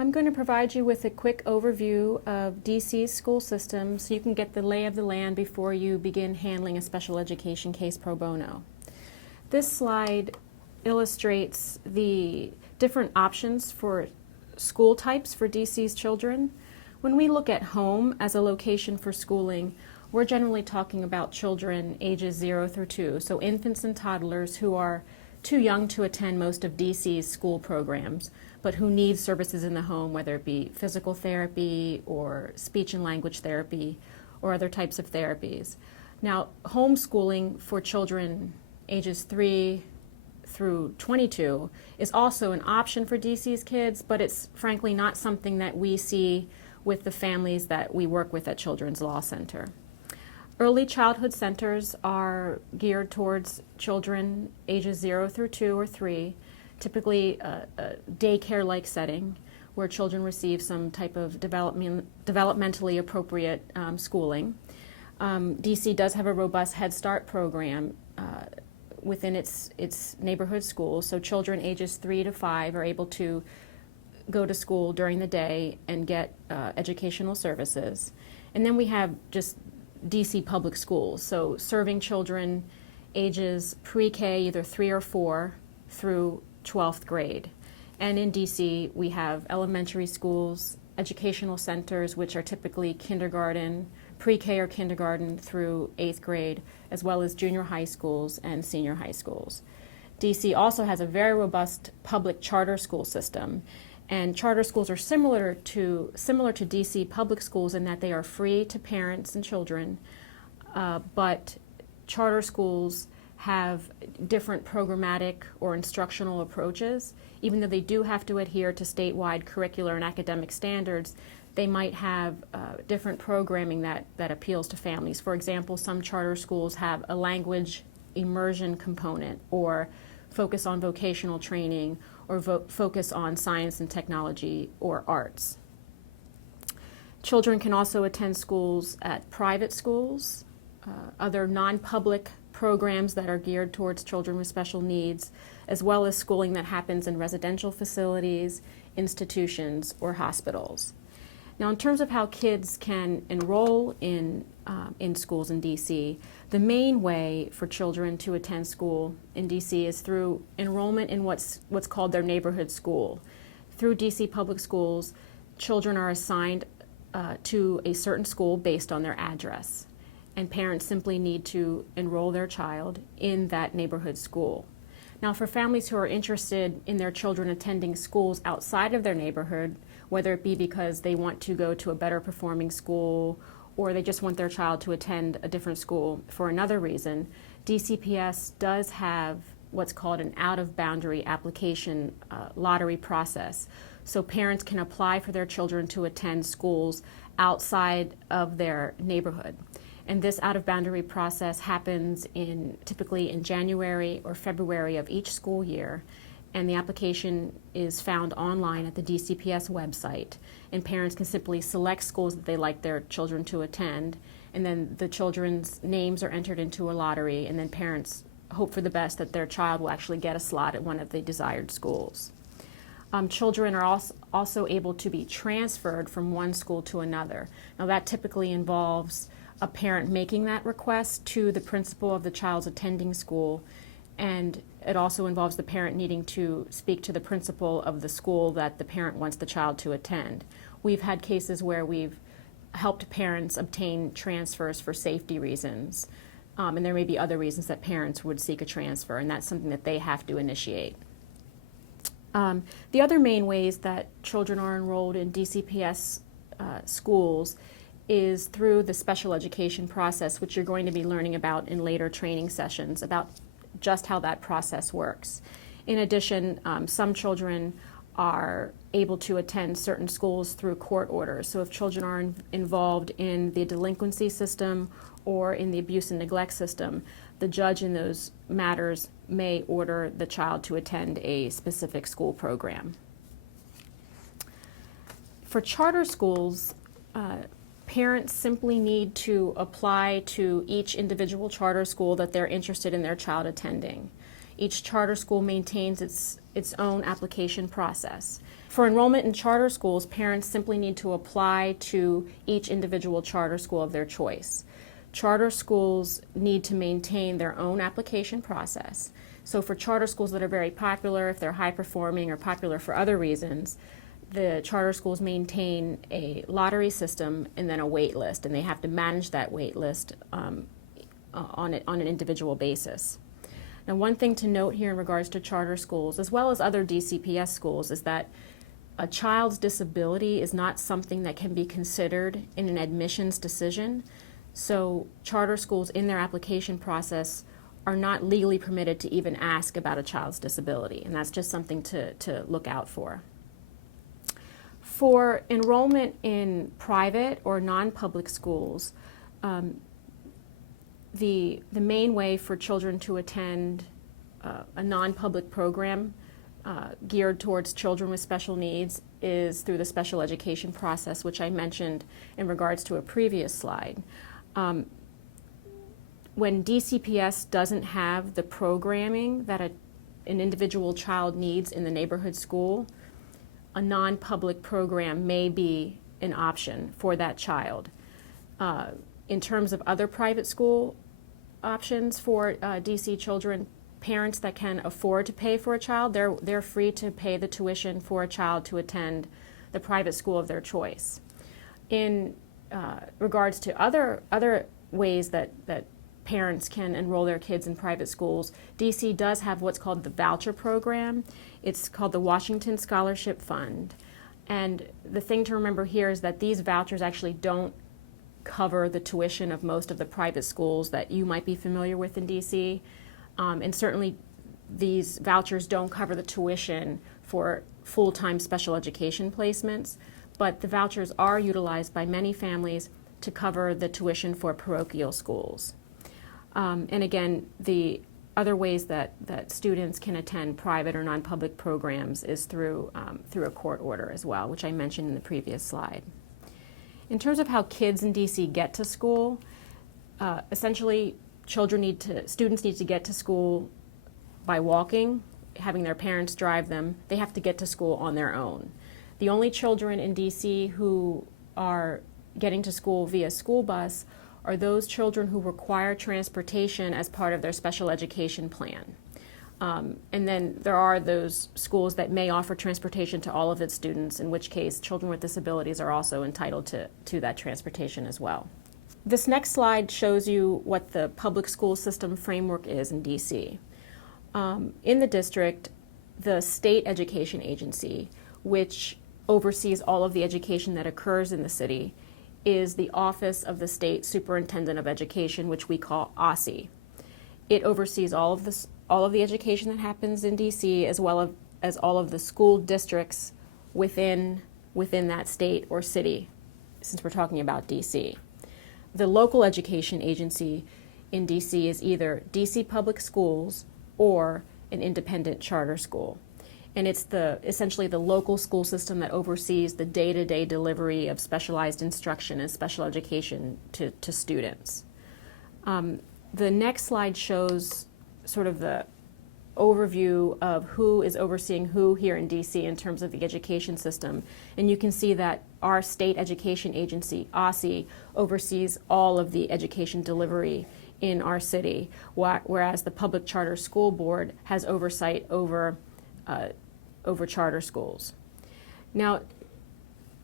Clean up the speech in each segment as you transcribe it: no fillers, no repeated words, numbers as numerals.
I'm going to provide you with a quick overview of DC's school system so you can get the lay of the land before you begin handling a special education case pro bono. This slide illustrates the different options for school types for DC's children. When we look at home as a location for schooling, we're generally talking about children ages 0 through 2, so infants and toddlers who are too young to attend most of DC's school programs, but who need services in the home, whether it be physical therapy or speech and language therapy or other types of therapies. Now, homeschooling for children ages 3 through 22 is also an option for DC's kids, but it's frankly not something that we see with the families that we work with at Children's Law Center. Early childhood centers are geared towards children ages 0 through 2 or 3, typically a daycare-like setting where children receive some type of developmentally appropriate schooling. DC does have a robust Head Start program within its neighborhood schools, so children ages 3 to 5 are able to go to school during the day and get educational services. And then we have just DC public schools, so serving children ages pre-K, either 3 or 4, through 12th grade. And in DC, we have elementary schools, educational centers, which are typically kindergarten, pre-K or kindergarten through 8th grade, as well as junior high schools and senior high schools. DC also has a very robust public charter school system. And charter schools are similar to DC public schools in that they are free to parents and children, but charter schools have different programmatic or instructional approaches. Even though they do have to adhere to statewide curricular and academic standards, they might have different programming that appeals to families. For example, some charter schools have a language immersion component, or focus on vocational training, or focus on science and technology or arts. Children can also attend schools at private schools, other non-public programs that are geared towards children with special needs, as well as schooling that happens in residential facilities, institutions, or hospitals. Now, in terms of how kids can enroll in schools in DC, the main way for children to attend school in DC is through enrollment in what's called their neighborhood school. Through DC public schools, children are assigned to a certain school based on their address, and parents simply need to enroll their child in that neighborhood school. Now, for families who are interested in their children attending schools outside of their neighborhood, whether it be because they want to go to a better performing school or they just want their child to attend a different school for another reason, DCPS does have what's called an out-of-boundary application lottery process. So parents can apply for their children to attend schools outside of their neighborhood. And this out-of-boundary process happens typically in January or February of each school year. And the application is found online at the DCPS website. And parents can simply select schools that they like their children to attend. And then the children's names are entered into a lottery. And then parents hope for the best that their child will actually get a slot at one of the desired schools. Children are also able to be transferred from one school to another. Now, that typically involves a parent making that request to the principal of the child's attending school, and it also involves the parent needing to speak to the principal of the school that the parent wants the child to attend. We've had cases where we've helped parents obtain transfers for safety reasons, and there may be other reasons that parents would seek a transfer, and that's something that they have to initiate. The other main ways that children are enrolled in DCPS schools is through the special education process, which you're going to be learning about in later training sessions about just how that process works. In addition, some children are able to attend certain schools through court orders. So if children are involved in the delinquency system or in the abuse and neglect system, the judge in those matters may order the child to attend a specific school program. For charter schools, parents simply need to apply to each individual charter school that they're interested in their child attending. each charter school maintains its own application process. For enrollment in charter schools, parents simply need to apply to each individual charter school of their choice. Charter schools need to maintain their own application process. So for charter schools that are very popular, if they're high performing or popular for other reasons, the charter schools maintain a lottery system and then a wait list, and they have to manage that wait list on an individual basis. Now, one thing to note here in regards to charter schools, as well as other DCPS schools, is that a child's disability is not something that can be considered in an admissions decision. So charter schools in their application process are not legally permitted to even ask about a child's disability, and that's just something to look out for. For enrollment in private or non-public schools, the main way for children to attend a non-public program geared towards children with special needs is through the special education process, which I mentioned in regards to a previous slide. When DCPS doesn't have the programming that an individual child needs in the neighborhood school, a non-public program may be an option for that child. In terms of other private school options for DC children, parents that can afford to pay for a child, they're free to pay the tuition for a child to attend the private school of their choice. In regards to other ways that parents can enroll their kids in private schools, DC does have what's called the voucher program. It's called the Washington Scholarship Fund. And the thing to remember here is that these vouchers actually don't cover the tuition of most of the private schools that you might be familiar with in DC. And certainly these vouchers don't cover the tuition for full-time special education placements, but the vouchers are utilized by many families to cover the tuition for parochial schools. And again, the other ways that students can attend private or non-public programs is through a court order as well, which I mentioned in the previous slide. In terms of how kids in DC get to school, essentially students need to get to school by walking, having their parents drive them. They have to get to school on their own. The only children in DC who are getting to school via school bus are those children who require transportation as part of their special education plan. And then there are those schools that may offer transportation to all of its students, in which case children with disabilities are also entitled to that transportation as well. This next slide shows you what the public school system framework is in DC. In the district, the state education agency, which oversees all of the education that occurs in the city, is the Office of the State Superintendent of Education, which we call OSSE. It oversees all of the education that happens in DC, as well as all of the school districts within that state or city, since we're talking about DC. The local education agency in DC is either DC Public Schools or an independent charter school. And it's essentially the local school system that oversees the day-to-day delivery of specialized instruction and special education to students. The next slide shows sort of the overview of who is overseeing who here in DC in terms of the education system. And you can see that our state education agency, OSSE, oversees all of the education delivery in our city, whereas the Public Charter School Board has oversight over charter schools. Now,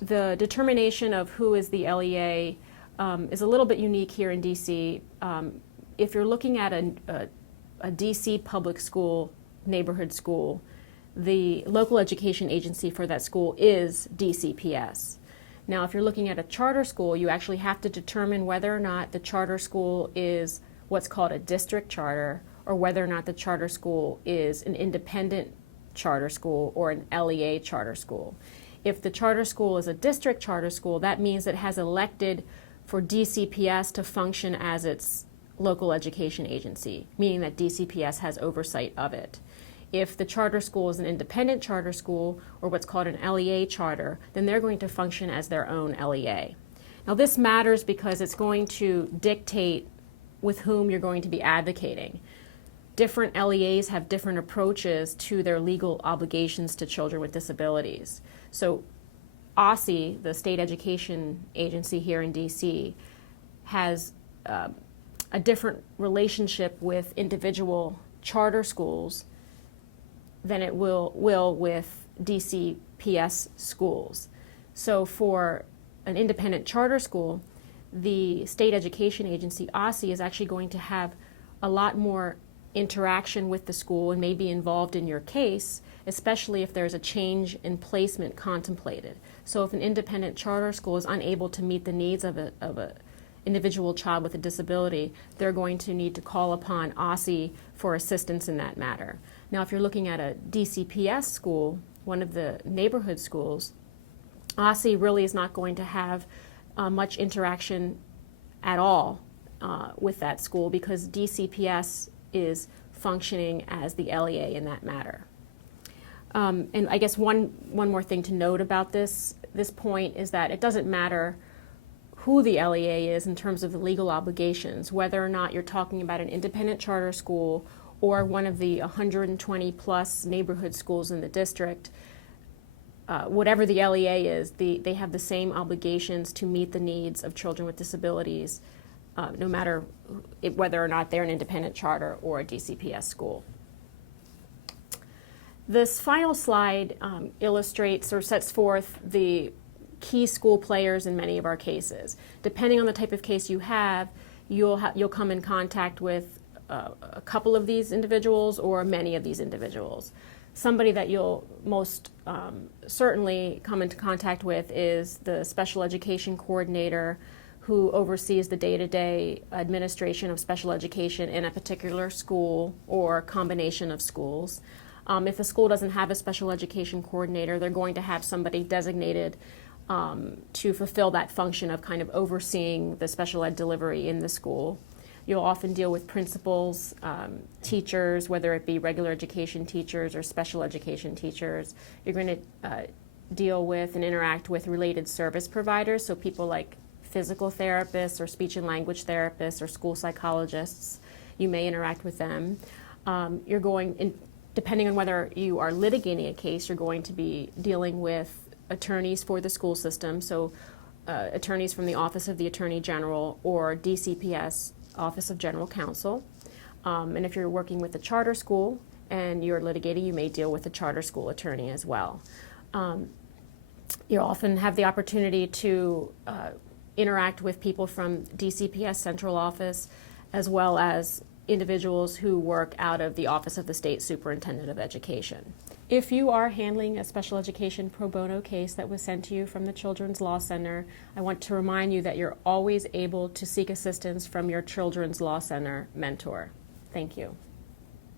the determination of who is the LEA is a little bit unique here in DC. If you're looking at a DC public school, neighborhood school, the local education agency for that school is DCPS. Now, if you're looking at a charter school, you actually have to determine whether or not the charter school is what's called a district charter, or whether or not the charter school is an independent charter school or an LEA charter school. If the charter school is a district charter school, that means it has elected for DCPS to function as its local education agency, meaning that DCPS has oversight of it. If the charter school is an independent charter school, or what's called an LEA charter, then they're going to function as their own LEA. Now, this matters because it's going to dictate with whom you're going to be advocating. different LEAs have different approaches to their legal obligations to children with disabilities. So OSSI, the state education agency here in DC, has a different relationship with individual charter schools than it will with DCPS schools. So for an independent charter school, the state education agency, OSSI, is actually going to have a lot more interaction with the school and may be involved in your case, especially if there's a change in placement contemplated. So if an independent charter school is unable to meet the needs of a individual child with a disability, they're going to need to call upon OSSI for assistance in that matter. Now, if you're looking at a DCPS school, one of the neighborhood schools, OSSI really is not going to have much interaction at all with that school, because DCPS is functioning as the LEA in that matter. And I guess one more thing to note about this point is that it doesn't matter who the LEA is in terms of the legal obligations, whether or not you're talking about an independent charter school or one of the 120 plus neighborhood schools in the district. Whatever the LEA is, they have the same obligations to meet the needs of children with disabilities, no matter whether or not they're an independent charter or a DCPS school. This final slide illustrates or sets forth the key school players in many of our cases. Depending on the type of case you have, you'll come in contact with a couple of these individuals or many of these individuals. Somebody that you'll most certainly come into contact with is the special education coordinator, who oversees the day-to-day administration of special education in a particular school or combination of schools. If a school doesn't have a special education coordinator, they're going to have somebody designated to fulfill that function of kind of overseeing the special ed delivery in the school. You'll often deal with principals, teachers, whether it be regular education teachers or special education teachers. You're going to deal with and interact with related service providers, so people like physical therapists or speech and language therapists or school psychologists. You may interact with them. Depending on whether you are litigating a case, you're going to be dealing with attorneys for the school system, so attorneys from the Office of the Attorney General or DCPS, Office of General Counsel. And if you're working with a charter school and you're litigating, you may deal with a charter school attorney as well. You often have the opportunity to interact with people from DCPS Central Office, as well as individuals who work out of the Office of the State Superintendent of Education. If you are handling a special education pro bono case that was sent to you from the Children's Law Center, I want to remind you that you're always able to seek assistance from your Children's Law Center mentor. Thank you.